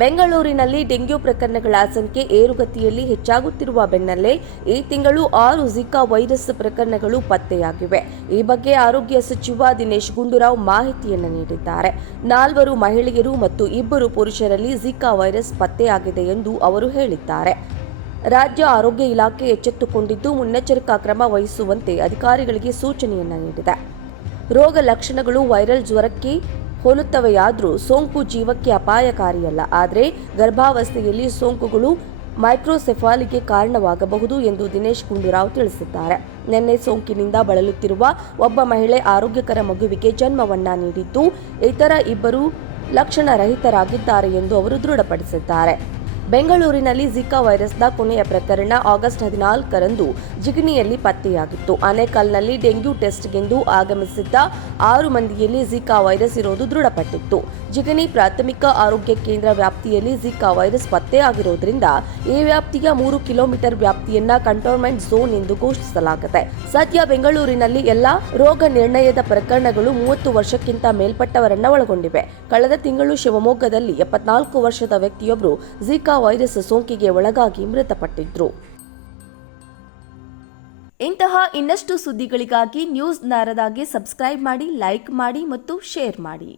ಬೆಂಗಳೂರಿನಲ್ಲಿ ಡೆಂಗ್ಯೂ ಪ್ರಕರಣಗಳ ಸಂಖ್ಯೆ ಏರುಗತಿಯಲ್ಲಿ ಹೆಚ್ಚಾಗುತ್ತಿರುವ ಬೆನ್ನಲ್ಲೇ ಈ ತಿಂಗಳು 6 ಜಿಕಾ ವೈರಸ್ ಪ್ರಕರಣಗಳು ಪತ್ತೆಯಾಗಿವೆ. ಈ ಬಗ್ಗೆ ಆರೋಗ್ಯ ಸಚಿವ ದಿನೇಶ್ ಗುಂಡೂರಾವ್ ಮಾಹಿತಿಯನ್ನು ನೀಡಿದ್ದಾರೆ. 4 ಮಹಿಳೆಯರು ಮತ್ತು 2 ಪುರುಷರಲ್ಲಿ ಜಿಕಾ ವೈರಸ್ ಪತ್ತೆಯಾಗಿದೆ ಎಂದು ಅವರು ಹೇಳಿದ್ದಾರೆ. ರಾಜ್ಯ ಆರೋಗ್ಯ ಇಲಾಖೆ ಎಚ್ಚೆತ್ತುಕೊಂಡಿದ್ದು ಮುನ್ನೆಚ್ಚರಿಕಾ ಕ್ರಮ ವಹಿಸುವಂತೆ ಅಧಿಕಾರಿಗಳಿಗೆ ಸೂಚನೆಯನ್ನು ನೀಡಿದೆ. ರೋಗ ಲಕ್ಷಣಗಳು ವೈರಲ್ ಜ್ವರಕ್ಕೆ ಹೋಲುತ್ತವೆಯಾದರೂ ಸೋಂಕು ಜೀವಕ್ಕೆ ಅಪಾಯಕಾರಿಯಲ್ಲ. ಆದರೆ ಗರ್ಭಾವಸ್ಥೆಯಲ್ಲಿ ಸೋಂಕುಗಳು ಮೈಕ್ರೋಸೆಫಾಲಿಗೆ ಕಾರಣವಾಗಬಹುದು ಎಂದು ದಿನೇಶ್ ಗುಂಡೂರಾವ್ ತಿಳಿಸಿದ್ದಾರೆ. ನಿನ್ನೆ ಸೋಂಕಿನಿಂದ ಬಳಲುತ್ತಿರುವ ಒಬ್ಬ ಮಹಿಳೆ ಆರೋಗ್ಯಕರ ಮಗುವಿಗೆ ಜನ್ಮವನ್ನ ನೀಡಿದ್ದು, ಇತರ 2 ಲಕ್ಷಣರಹಿತರಾಗಿದ್ದಾರೆ ಎಂದು ಅವರು ದೃಢಪಡಿಸಿದ್ದಾರೆ. ಬೆಂಗಳೂರಿನಲ್ಲಿ ಜಿಕಾ ವೈರಸ್ನ ಕೊನೆಯ ಪ್ರಕರಣ ಆಗಸ್ಟ್ 14ರಂದು ಜಿಗಣಿಯಲ್ಲಿ ಪತ್ತೆಯಾಗಿತ್ತು. ಆನೇಕಲ್ನಲ್ಲಿ ಡೆಂಗ್ಯೂ ಟೆಸ್ಟ್ಗೆಂದು ಆಗಮಿಸಿದ್ದ 6 ಮಂದಿಯಲ್ಲಿ ಜಿಕಾ ವೈರಸ್ ಇರೋದು ದೃಢಪಟ್ಟಿತ್ತು. ಜಿಗಣಿ ಪ್ರಾಥಮಿಕ ಆರೋಗ್ಯ ಕೇಂದ್ರ ವ್ಯಾಪ್ತಿಯಲ್ಲಿ ಜಿಕಾ ವೈರಸ್ ಪತ್ತೆಯಾಗಿರುವುದರಿಂದ ಈ ವ್ಯಾಪ್ತಿಯ 3 ಕಿಲೋಮೀಟರ್ ವ್ಯಾಪ್ತಿಯನ್ನ ಕಂಟೋನ್ಮೆಂಟ್ ಝೋನ್ ಎಂದು ಘೋಷಿಸಲಾಗಿದೆ. ಸದ್ಯ ಬೆಂಗಳೂರಿನಲ್ಲಿ ಎಲ್ಲಾ ರೋಗ ನಿರ್ಣಯದ ಪ್ರಕರಣಗಳು 30 ವರ್ಷಕ್ಕಿಂತ ಮೇಲ್ಪಟ್ಟವರನ್ನ ಒಳಗೊಂಡಿವೆ. ಕಳೆದ ತಿಂಗಳು ಶಿವಮೊಗ್ಗದಲ್ಲಿ 74 ವರ್ಷದ ವ್ಯಕ್ತಿಯೊಬ್ಬರು ಜಿಕಾ ವೈರಸ್ ಸೋಂಕಿಗೆ ಒಳಗಾಗಿ ಮೃತಪಟ್ಟಿದ್ರು. ಇಂತಹ ಇನ್ನಷ್ಟು ಸುದ್ದಿಗಳಿಗಾಗಿ ನ್ಯೂಸ್ ನಾರದಾಗೆ ಸಬ್ಸ್ಕ್ರೈಬ್ ಮಾಡಿ, ಲೈಕ್ ಮಾಡಿ ಮತ್ತು ಶೇರ್ ಮಾಡಿ.